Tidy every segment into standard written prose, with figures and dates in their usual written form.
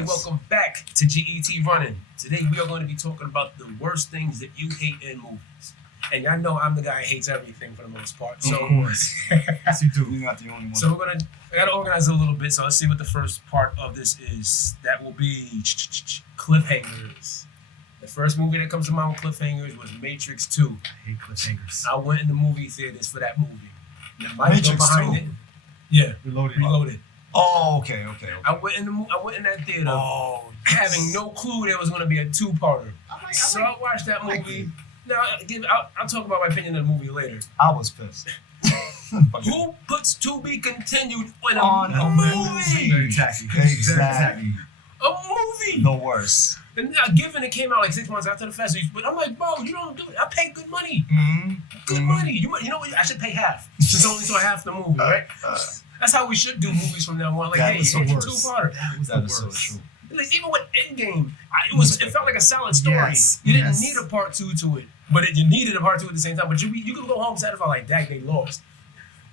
everybody, welcome back to GET Running. Today we are going to be talking about the worst things that you hate in movies. And y'all know I'm the guy who hates everything for the most part. So, of course. Yes, you do. You're not the only one. So I gotta organize it a little bit. So let's see what the first part of this is. That will be cliffhangers. The first movie that comes to mind with cliffhangers was Matrix 2. I hate cliffhangers. I went in the movie theaters for that movie. The lights Matrix behind 2? it. Yeah, Reloaded. Reloaded. Okay. I went in that theater Oh, having no clue there was going to be a two-parter. So I watched that like movie. Now, I'll talk about my opinion of the movie later. I was pissed. Who puts "to be continued" on a movie? Very tacky. Exactly. A movie. The worst. And given it came out like 6 months after the festival, but I'm like, bro, you don't do it. I paid good money. Good money. You know what? I should pay half. Since I only saw half the movie, right? That's how we should do movies from now on. Like, that hey, it's a two-parter. That is so true. Like, even with Endgame, it felt like a solid story. Yes, You didn't need a part two to it, but you needed a part two at the same time. But you could go home satisfied like, dang, they lost.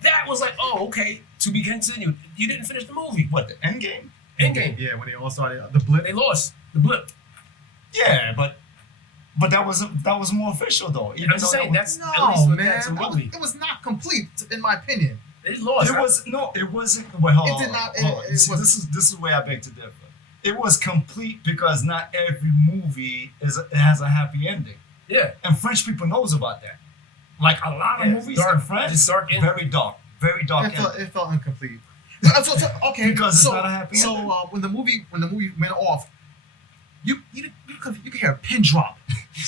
That was like, oh, okay, to be continued. You didn't finish the movie. What, the Endgame? Endgame. Yeah, when they all started the blip. They lost. The blip. Yeah, but that was more official though. I'm just saying that's No, at least what man, that's a movie. it was not complete, in my opinion. They lost. It wasn't. Well, hold It on, did not- hold on. it See, was- this is where I beg to differ. It was complete because not every movie has a happy ending, Yeah. and French people knows about that. Like a lot of movies in France, It's dark ending. very dark ending. It felt incomplete. Okay, Because it's not a happy so ending. when the movie went off, you could hear a pin drop.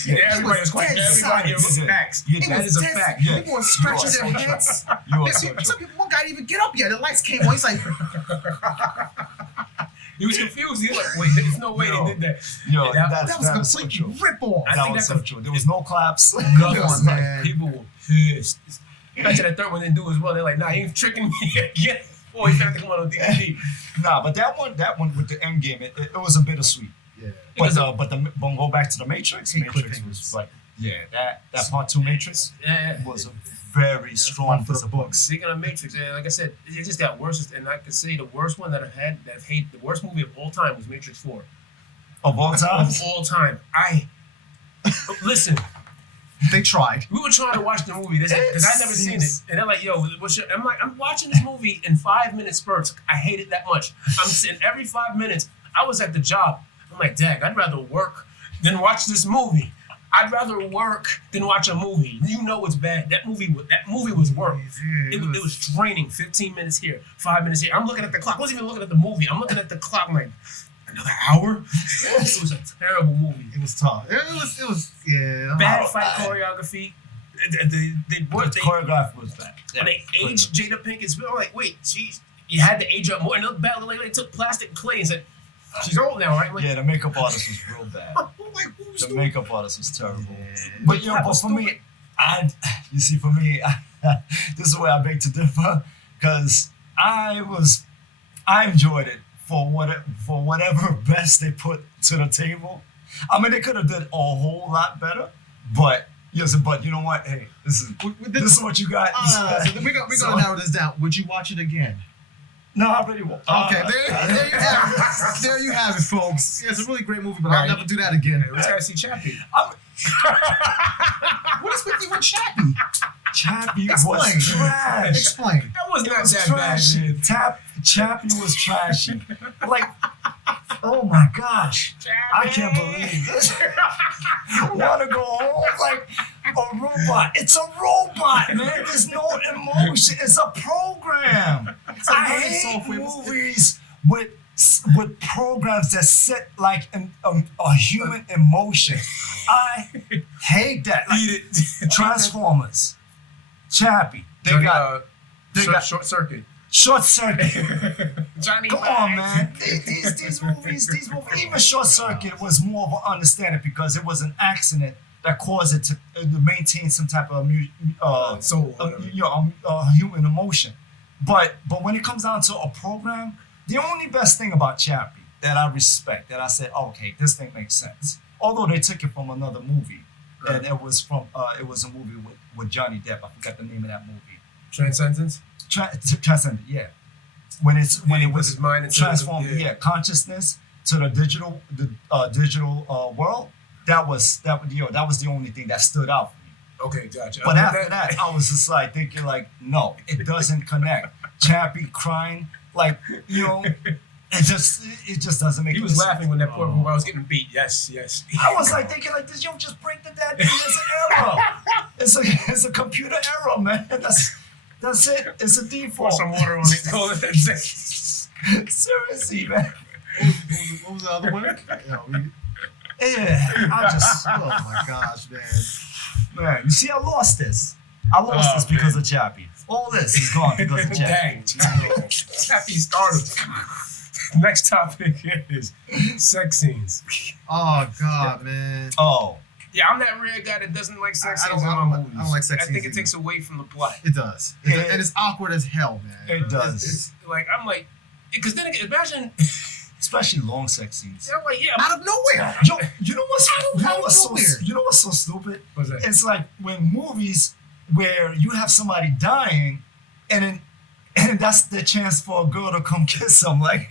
Yeah, everybody was quiet. dead Everybody was silence. facts. Yeah, That is a dead fact. Yeah. People were scratching You are their so heads. You are so Some true. people, one guy didn't even get up yet. The lights came on. He's like, He was confused. He was like, wait, there's no way Yo. they did that. Yo, And that was a so complete true. rip off. I That think was that's so true. There was no claps. Come on, man. People were pissed. Imagine that third one didn't do as well. They're like, nah, he's tricking me again. Oh, he's gonna have to come out on DVD. Nah, but that one with the end game, it was a bittersweet. Yeah. But when we go back to the Matrix, Hate Matrix cliffhangers. was like, that part 2 Matrix Yeah. was a very strong one for the disappointment. books. Speaking of Matrix, like I said, it just got worse. And I could say the worst one that the worst movie of all time was Matrix 4. Of all time, Of all time. Listen, They tried. we were trying to watch the movie because I'd never seen it. And they're like, yo, I'm watching this movie in 5 minute spurts. I hate it that much. I'm sitting every 5 minutes. I was at the job. I'm like, dang, I'd rather work than watch this movie. I'd rather work than watch a movie. You know it's bad. That movie was work. It was draining. 15 minutes here, 5 minutes here. I'm looking at the clock. I wasn't even looking at the movie. I'm looking at the clock. I'm like, another hour? It was a terrible movie. It was tough. It was yeah. Bad fight choreography. The choreography was bad. when they aged Jada Pinkett Smith, I'm like, wait, you had to age her up more. And look bad, like they took plastic clay and said, she's old now, right? I'm like, Yeah, the makeup artist was real bad. I'm like, who's The doing makeup artist was terrible. Yeah. But That was for me, this is where I beg to differ, because I enjoyed it for whatever best they put to the table. I mean, they could have did a whole lot better, but you know what? Hey, this is what you got. So we're gonna narrow this down. Would you watch it again? No, I already won't. Okay, there you have it. There you have it, folks. Yeah, it's a really great movie, but I'll never do that again. Let's gotta see Chappie. What is with you and Chappie? Chappie Explain. was trash. Explain. That was It not was that bad, trashy. man. Chappie was trashy. Like, oh my gosh, I can't believe this. Want to go home like a robot? It's a robot, man. There's no emotion. It's a program. I very hate software. movies with programs that set like a human emotion. I hate that. Like, Eat it. Transformers, Chappie. They Johnny, got short circuit. Short Circuit. Johnny. Come on, man. These movies, even Short Circuit was more of an understanding because it was an accident that caused it to maintain some type of human emotion. But when it comes down to a program, the only best thing about Chappie that I respect, that I said, okay, this thing makes sense. Although they took it from another movie, and it was a movie with Johnny Depp. I forgot the name of that movie. Transcendence. Transcendent, yeah. When it was his mind and transformed, consciousness to the digital world, that was the only thing that stood out for me. Okay, gotcha. But after that, I was just like thinking like, no, it doesn't connect. Chappie crying, like, it just doesn't make he any was sense. laughing when that poor robot was getting beat. Yes. I was like thinking like this, just break the dead thing. It's an error. It's a computer error, man. That's it. It's a Pour default. some water on it. Call it that's it. Seriously, man. What was the other one? Yeah, Oh my gosh, man. You see, I lost this. I lost this because of Chappie. All this is gone because of Chappie. Dang. Chappie started. Next topic is sex scenes. Oh God, man. Oh, Yeah, I'm that rare guy that doesn't like sex I scenes don't- in I my don't- movies. I don't like sex I think scenes it takes away from the plot. It does. And it's awkward as hell, man. it does. It's like, I'm like, because then again, imagine, Especially long sex scenes. I'm like, yeah, Out of nowhere. Yo, you know what's nowhere. so stupid? what's that? It's like when movies where you have somebody dying, and that's the chance for a girl to come kiss them. Like,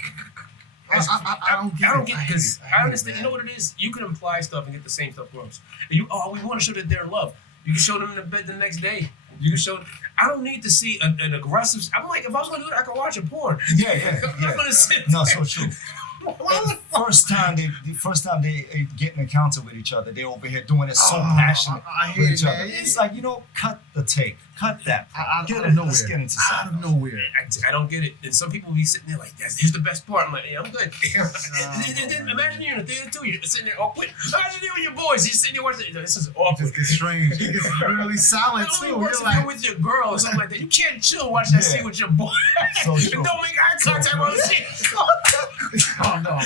I don't get I don't it. get I hate because it. I hate understand. it, You know what it is? You can imply stuff and get the same stuff works. We want to show that they're in love. You can show them in the bed the next day. You can show. I don't need to see an aggressive. I'm like, if I was gonna do that, I could watch a porn. yeah. I'm not gonna sit. No, so true. Why would- The first time they get an encounter with each other, they're over here doing it so passionate I with hate each it, other. man. It's like, cut the tape, cut that. Out Get of it, nowhere. let's get into Out something. of nowhere. I don't get it. And some people be sitting there like, here's the best part. I'm like, yeah, I'm good. and then imagine you're in a theater too. You're sitting there awkward. Imagine you with your boys. You're sitting there watching. This is It awkward. just gets strange. It gets really silent It too. only works You're if you're like, with your girl or something like that. You can't chill and watch that Yeah. scene with your boy. So And true. don't make eye contact while you see. oh no.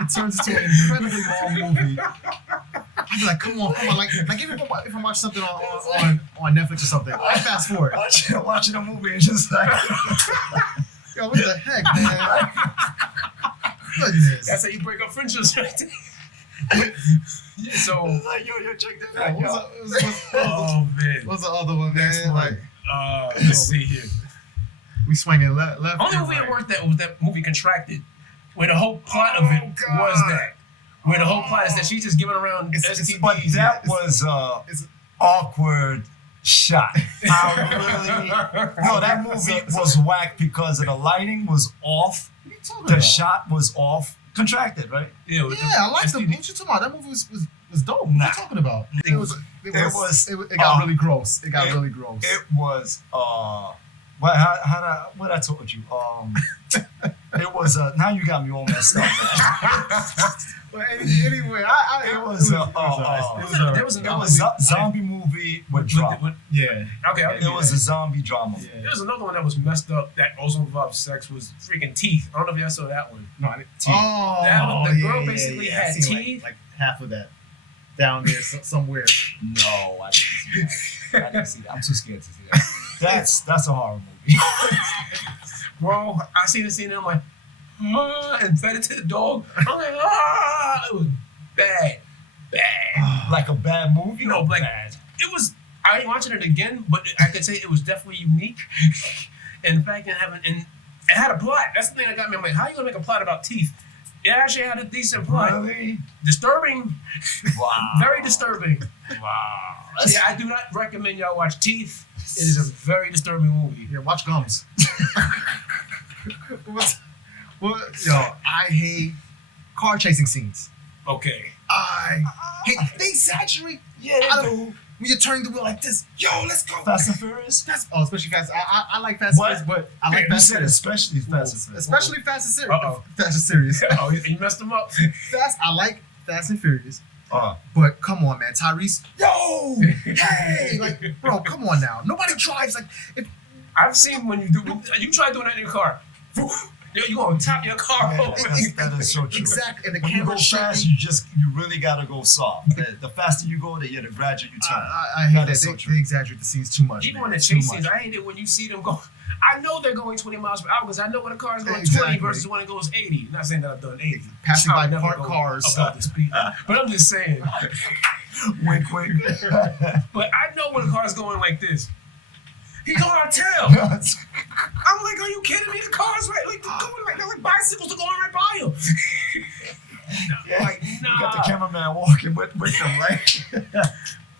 It turns into an incredibly long movie. I'd be like, come on. Like even if I watch something on Netflix or something, I fast forward. Watching a movie and just like, Yo, what the heck, man? Goodness. That's how you break up friendships right there. Yeah, so, like, yo, check that out. oh man. What's the other one, man? Like, Let's see here. we swinging left. Only and movie right. that worked that was that movie Contracted, where the whole plot of it God. was that. Where the whole plot is that she's just giving around It's- STDs. But that was It's- awkward shot. That movie was whack because of the lighting was off. What are you talking The about? shot was off. Contracted, right? Yeah, with Yeah, I like the. STD. What you talking about? That movie was dope. What Nah. you talking about? It got really gross. It got really gross. It was what I told you. It was now you got me all messed up, man. But anyway, It was There was It another was a movie- zombie movie with drama. yeah. Okay, I'll give It you was that. a zombie drama. Yeah. There was another one that was messed up that also involved sex was freaking teeth. I don't know if y'all saw that one. No, I didn't. Teeth. Oh, The girl basically I had seen, teeth. like half of that down there somewhere. No, I didn't see that. I didn't see that. I'm too scared to see that. That's a horror movie. Bro, I seen the scene and I'm like, and fed it to the dog. I'm like, it was bad. Like a bad movie? No, or like- bad? It was, I ain't watching it again, but I could say it was definitely unique. And the fact that and it had a plot. That's the thing that got me. I'm like, how you gonna make a plot about teeth? It actually had a decent plot. Really? Disturbing, Wow. very disturbing. Wow. Yeah, I do not recommend y'all watch Teeth. It is a very disturbing movie. Yeah, watch Gums. Yo, I hate car chasing scenes. Okay. I hate. They exaggerate. Yeah, I they don't- do. When you're turning the wheel like this, yo, let's go. Fast and Furious? Especially Fast. I like Fast and What? Furious, but I like You Fast said and Furious. especially Fast and Furious. Especially Fast and Serious. Uh-oh. Fast and Serious. Oh, you messed them up. I like Fast and Furious, Uh, but come on, man, Tyrese. Yo, hey, like, bro, come on now. Nobody drives like. I've seen when you try doing that in your car. You gonna top your car over. that is so true. Exactly, and the When you go camera fast, shaking. you really gotta go soft. The faster you go, the gradual you turn. I hate That that. is so They true. exaggerate the scenes too much. Even man. when the Too chase much. scenes, I hate it when you see them go. I know they're going 20 miles per hour because I know when a car is going 20 Exactly. versus when it goes 80. Not saying that I've done 80. Passing I by would never parked go cars. above the speed. But I'm just saying. Wink, wink. But I know when a car's going like this. He gonna tell. I'm I'm like, are you kidding me? The car's right, like they're like bicycles are going right by you. Yeah. Like, You nah. got the cameraman walking with them, right?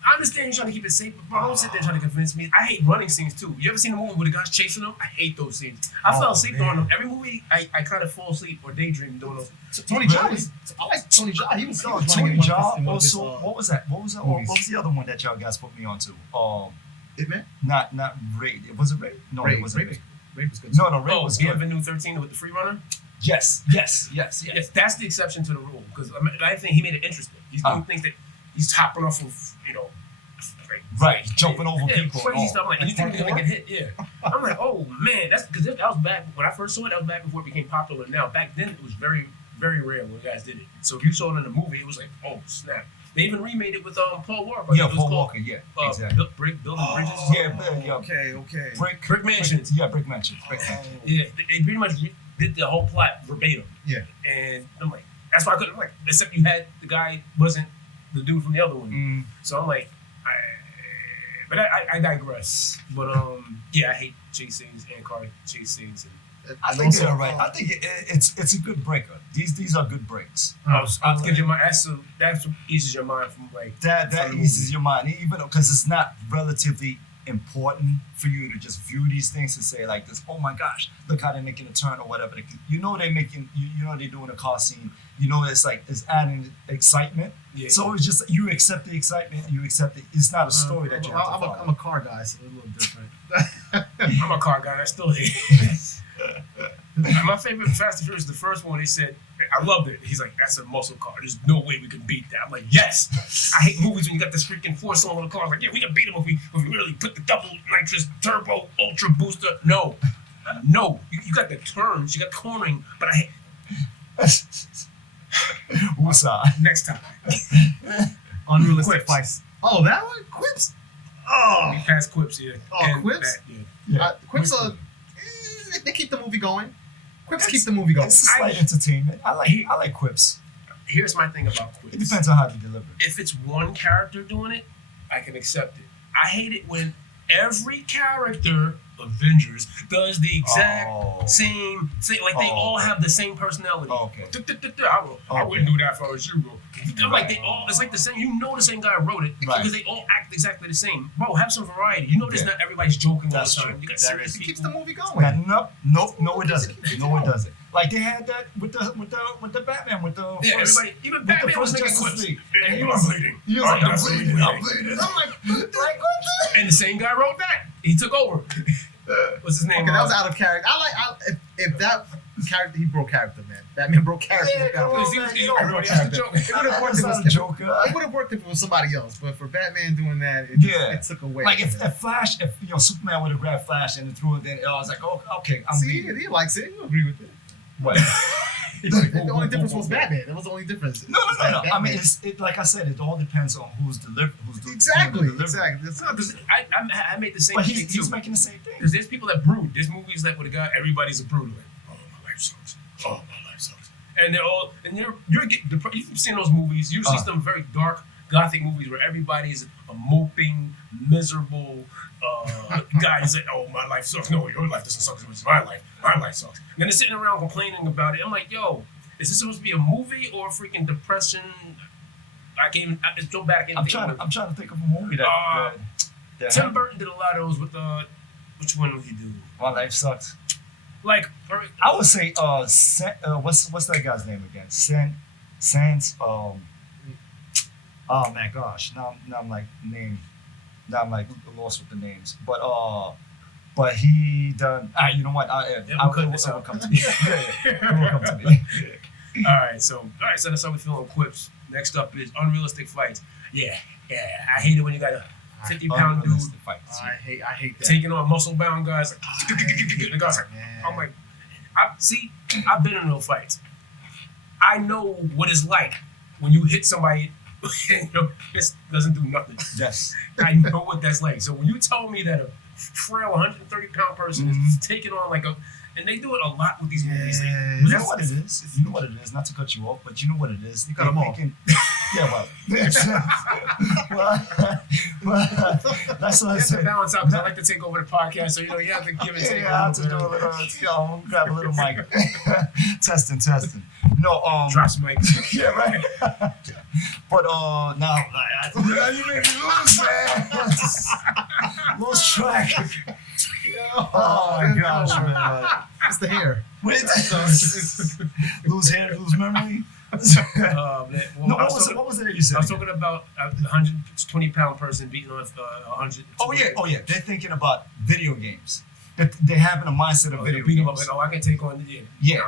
I understand you're trying to keep it safe, but bro, don't sit there trying to convince me. I hate running scenes too. You ever seen a movie where the guy's chasing them? I hate those scenes. I fell asleep during them. Every movie, I kind of fall asleep or daydream doing those. Tony Jaa was. I like Tony Jaa. He was running Tony in one of Jaa. his, Also, what was that? What was the other one that y'all guys put me onto? Hitman? Not Raid. Was it Raid? No, it wasn't Raid. Raid was good. Too. No, Raid was good. Avenue 13 with the free runner? Yes. Yes, that's the exception to the rule because I think he made it interesting. He's doing things that he's hopping off of, Right, jumping over people. Crazy stuff. Like, and you think he's gonna get hit? Yeah. I'm like, oh man, that's because that was back when I first saw it. That was back before it became popular. Now back then it was very, very rare when guys did it. So if you saw it in the movie, it was like, oh snap. They even remade it with Paul Walker. Yeah, Paul Walker. Yeah, exactly. Building Bridges. Yeah. Okay. Brick Mansions. Yeah, Brick Mansions. Yeah, they pretty much did the whole plot verbatim. Yeah. And I'm like, that's why I couldn't. I'm like, except you had the guy wasn't the dude from the other one. So I'm like, but I digress. But yeah, I hate chase scenes and car chase scenes. I think they're right. I think it's a good breaker. These are good breaks. I'll give you my that's what eases your mind from like that eases your mind, even because it's not relatively important for you to just view these things and say like this. Oh my gosh, look how they're making a turn or whatever. You know they're making. You know they're doing a car scene. You know it's adding excitement. Yeah, so it's just you accept the excitement. You accept it. It's not a story that you have to follow. I'm a car guy, so it's a little different. I'm a car guy. And I still hate it. My favorite Fast and Furious, the first one, he said, I loved it. He's like, that's a muscle car. There's no way we can beat that. I'm like, yes. I hate movies when you got this freaking four-cylinder car. I was like, yeah, we can beat them if we really put the double nitrous turbo ultra booster. No. You got the turns, you got cornering, but I hate. Woosah. Next time. Unrealistic Quips. fights. Oh, that one? Quips? Oh. Past Quips, yeah. Oh, And Quips? that, Yeah. Quips are. They keep the movie going. Quips keep the movie going. It's a slight entertainment. I like quips. Here's my thing about Quips. It depends on how you deliver it. If it's one character doing it, I can accept it. I hate it when every character, Avengers, does the exact same thing. Like they all have the same personality. Okay. I wouldn't do that if I was you, bro. I'm like they all. It's like the same. You know the same guy wrote it because they all act exactly the same. Bro, have some variety. You know, there's not everybody's joking all the time. True. You got serious It people. keeps the movie going. No, it doesn't. No, it doesn't. Like they had that with the Batman with the first, everybody, even with Batman the was first making Justice quips. League. And I'm bleeding. He was like, I'm bleeding. I'm like, what the? And the same guy wrote that. He took over. What's his name? Okay, that was out of character. If that character, he broke character, man. Batman broke character. Everybody has to joke. It would have worked if That's not a Joker. it would have worked if it was somebody else, but for Batman doing that, it took away. Like if Flash, if Superman would have grabbed Flash and threw it, then I was like, oh, okay, I'm beating. He likes it. You agree with it. What? The only difference was Batman. That was the only difference. No. I mean, like I said, it all depends on who's doing Exactly. the delivery. Exactly. I made the same But mistake he's too. making the same thing. Because there's people that brood. There's movies that with a guy, everybody's a brooder. Like, oh, my life sucks. Oh, my life sucks. And they're all, and you're getting depressed. You've seen those movies. You see some very dark, gothic movies where everybody's a moping, miserable guy. He's like, oh, my life sucks. No, your life doesn't suck as much as my life. My life sucks. And then they're sitting around complaining about it. I'm like, yo, is this supposed to be a movie or a freaking depression? I can't even, it's so bad. I'm trying to think of a movie that Tim Burton did a lot of those with which one did he do? My Life Sucks. Like, I would say, what's that guy's name again? Sans. Oh my gosh! Now I'm like lost with the names. But he done. You know what? It will come to me. It will come to me. All right, so that's how we feel on Quips. Next up is unrealistic fights. Yeah. I hate it when you got a 50-pound dude Fights. I hate that. taking on muscle-bound guys. Like, the guys like, I'm like, I've been in those fights. I know what it's like when you hit somebody and your fist doesn't do nothing. Yes. I know what that's like. So when you tell me that a frail 130-pound person is taking on like and they do it a lot with these movies. Like, you know what it is? You know what it is? Not to cut you off, but you know what it is? You cut them off. Yeah, well, like That's what I You have to said. balance out because I like to take over the podcast, so you have to give and take. Yeah, I have to do a little. Yo, grab a little mic. testing. No, Drops mic. Yeah, right. But now you made me lose, man. Lost track. Oh my gosh, man. It's the hair. Wait, lose hair, lose memory. Man. Well, No, what was it that you said? I was talking about a 120-pound person beating on 100. Oh yeah. They're thinking about video games. They're having a mindset of video beat him up games. like, I can take on the Yeah,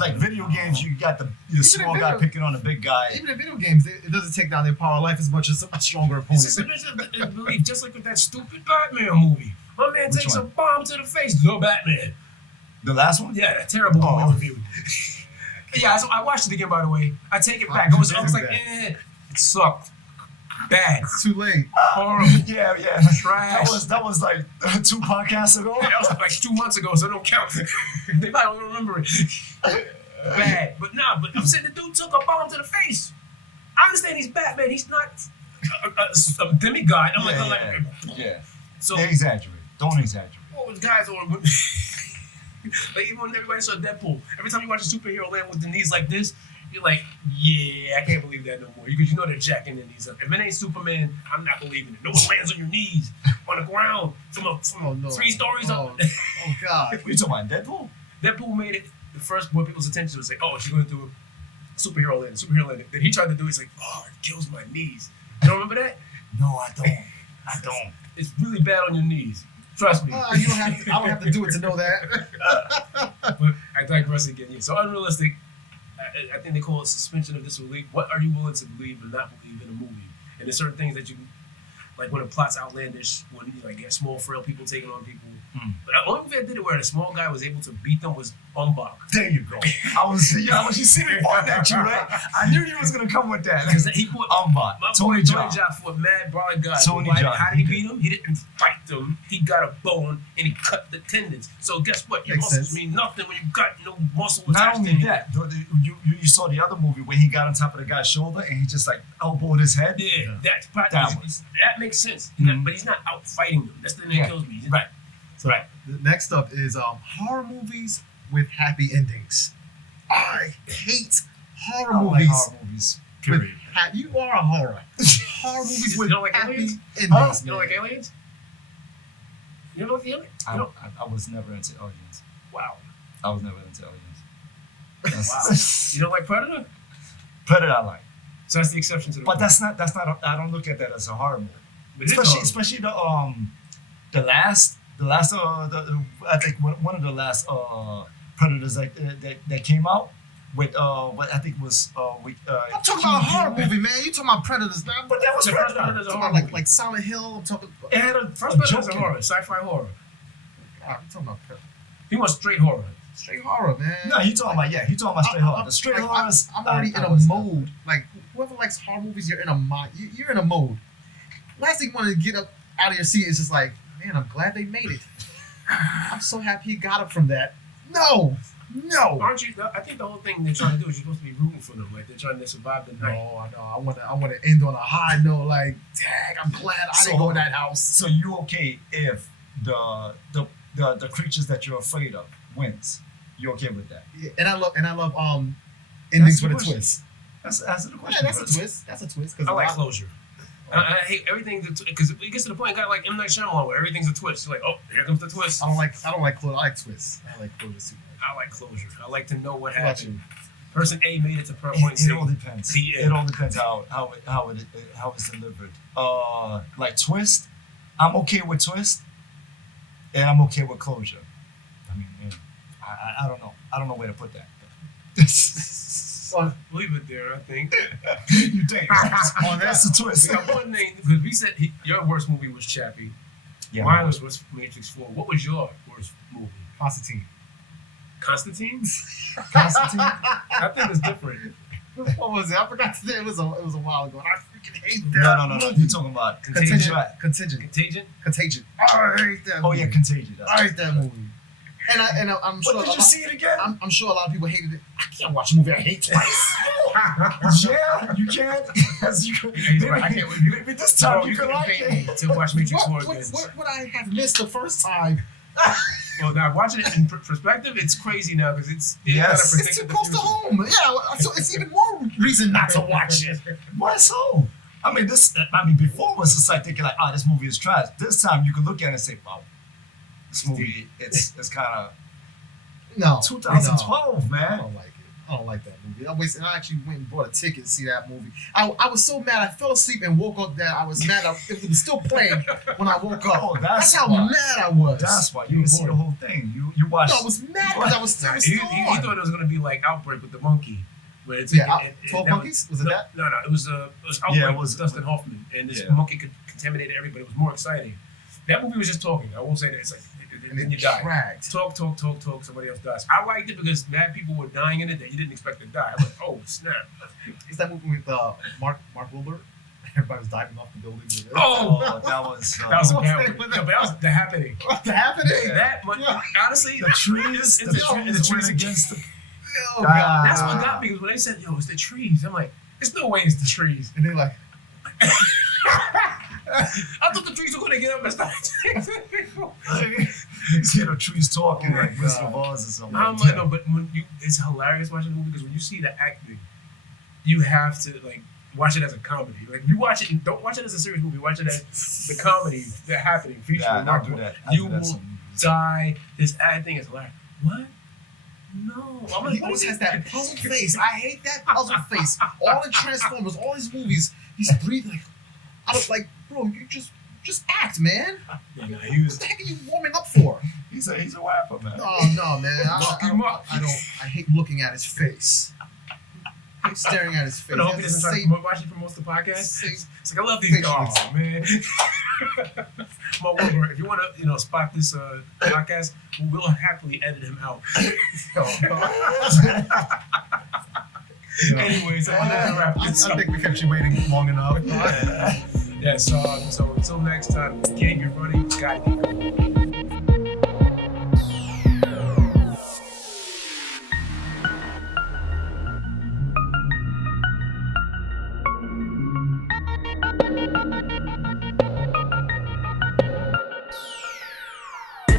like video games, you got the small guy picking on the big guy. Even in video games, it doesn't take down their power of life as much as a stronger opponent. It's just a belief, just like with that stupid Batman movie. My man Which takes one? a bomb to the face. The Batman. The last one? Yeah, that terrible movie Oh. review. Yeah, so I watched it again, by the way. I take it back. I was like, it sucked. Bad. It's too late. Horrible. Yeah. Trash. That was like 2 podcasts ago. That was like 2 months ago, so it don't count. They probably don't remember it. Bad. But I'm saying the dude took a bomb to the face. I understand he's Batman. He's not a demigod. I'm like, Yeah. so They exaggerate. Don't exaggerate. what was guys on? Like even when everybody saw Deadpool, every time you watch a superhero land with the knees like this, you're like, yeah, I can't believe that no more. Because you know they're jacking their knees up. If it ain't Superman, I'm not believing it. No one lands on your knees on the ground from 3 stories up. Oh God. What are you talking about? Deadpool? Deadpool made it the first where people's attention was like, oh, she's going to do a superhero land. Then he tried to do it. He's like, oh, it kills my knees. You don't remember that? No, I don't. It's really bad on your knees. Trust me. You don't have to, I don't have to do it to know that. But I digress again. Yeah. So unrealistic. I think they call it suspension of disbelief. What are you willing to believe and not believe in a movie? And there's certain things that you like when the plot's outlandish, when you like get small frail people taking on people. But the only movie I did it where the small guy was able to beat them was Umbach. There you go. I was you see me pointing at you, right? I knew you was gonna come with that. Because he put Umbach. my Tony boy Jaa. Tony Jaa fought mad brolic guy. Tony Why- Jaa, How did he he beat him? He didn't fight them. He got a bone and he cut the tendons. So guess what? Your Makes muscles sense. mean nothing when you got no muscle Not attached only to you. that, you saw the other movie where he got on top of the guy's shoulder and he just like elbowed his head. Yeah, that's That practice. was- That makes sense. Mhm. But he's not out fighting them. That's the thing that Yeah. kills me. Right. So the next up is horror movies with happy endings. I hate horror I don't like movies. horror movies. With Period. you are a horror. Horror movies You with don't like happy aliens? endings. Huh? You don't like aliens? You don't like the alien? You don't? I was never into aliens. Wow. I was never into aliens. Wow. You don't like Predator? Predator I like. So that's the exception to the But rule. that's not I don't look at that as a horror movie. But it is Especially the last I think one of the last Predators that came out with what I think was I'm talking about a horror movie, man. You talking about Predators, man? But that was The Predator. Predator I'm is a talking horror about movie. like Silent Hill. I'm talking. It had a First Predator's joke a in it. horror, sci-fi horror. I'm talking about Predators. He wants straight horror. Straight horror, man. No, he talking about straight horror. The straight horror is I'm already in I a was- mode. Like whoever likes horror movies, you're in a mind. You're in a mode. Last thing you want to get up out of your seat is just like, man, I'm glad they made it. I'm so happy he got up from that. No. Aren't you? I think the whole thing they're trying to do is you're supposed to be rooting for them. Like they're trying to survive the night. No, I know. I want to end on a high note. Like, dang, I'm glad I didn't go in that house. So you okay if the creatures that you're afraid of wins? You okay with that? Yeah, and I love endings That's the with a question. twist. That's the Yeah, question. that's a twist. That's a twist. I like closure. I hate everything because it gets to the point, guy like M. Night Shyamalan, where everything's a twist. You're like, oh, here comes the twist. I don't like closure. I like twists. I like closure too. I like closure. I like to know what What about happened. Person A made it to point It C. all depends. The It all depends how it's delivered. Like twist, I'm okay with twist, and I'm okay with closure. I mean, I don't know. I don't know where to put that. Well, Leave it there, I think. You think? That's the twist. We got one thing, because we said your worst movie was Chappie. Yeah, Mine was Matrix 4. What was your worst movie? Constantine. Constantine? Constantine. I think it's different. What was it? I forgot to say it was a while ago. And I freaking hate No, that. no, no, no. You're talking about Contagion. Contingent. Contagion? Contagion. I hate that Oh movie. yeah, Contagion. I hate that movie. And I'm sure But did you see it again? I'm sure a lot of people hated it. I can't watch a movie I hate twice. Yeah, you can. Yes, you can. He's right. I can't. Maybe this time Bro, you can couldn't like pay me it. to watch Matrix 4 again. What I have missed the first time? Well, now watching it in perspective, it's crazy now because it's Yes. kind of It's too close to home. Yeah, so it's even more reason not to watch it. Why so? I mean, before it was just like thinking like, oh, this movie is trash. This time you can look at it and say, wow, this movie, it's kind of No, 2012, no. I man. don't like it. I don't like that movie. I actually went and bought a ticket to see that movie. I was so mad. I fell asleep and woke up that I was mad. It was still playing when I woke up. Oh, That's how why. mad I was. That's why you didn't see the whole thing. You watched. No, I was mad because I was still He still he on. thought it was gonna be like Outbreak with the monkey. Where it's 12 Monkeys? Was it no, that? No, it was Outbreak Yeah, it was with Dustin Hoffman, and this yeah. monkey could contaminate everybody. It was more exciting. That movie was just talking. I won't say that. It's like And then it you die. dragged. Talk. Somebody else dies. I liked it because mad people were dying in it that you didn't expect to die. I was like, oh snap! Is that movie with Mark Wahlberg? Everybody was diving off the buildings. Oh, that was. that was a What's bad that- one. No, but that was the happening. What's happening? That one, Yeah. honestly, the trees. it's the trees went against the. Oh god. That's what got me because when they said, "Yo, it's the trees," I'm like, "There's no way it's the trees." And they're like, I thought the trees were gonna get up and start. You see the trees talking Oh my like Wizard of God. Oz or something. I'm like, no, but it's hilarious watching the movie because when you see the acting, you have to like watch it as a comedy. Like you watch it, don't watch it as a serious movie. Watch it as the comedy that's happening. Featuring Yeah, Mark don't do Wahlberg. that. You do that will some- die. His acting is hilarious. What? No, I'm he always has that puzzled face. I hate that puzzled face. All in Transformers, all his movies, he's breathing like, I was like, bro, you just act, man. Yeah, nah, he What was. the heck are you warming up for? He's a rapper, man. Oh no, man. Lucky Mark. I hate looking at his face. I hate staring at his face. But I hope he He has doesn't the try to same- promote watching for most of the podcast. same- It's like I love these facial guys, man. Mark Wahlberg, if you want to, spot this podcast, we'll happily edit him out. Anyways, I'm gonna wrap this I up. think we kept you waiting long enough. Yeah, so until next time, gang, you're running, gotta keep going.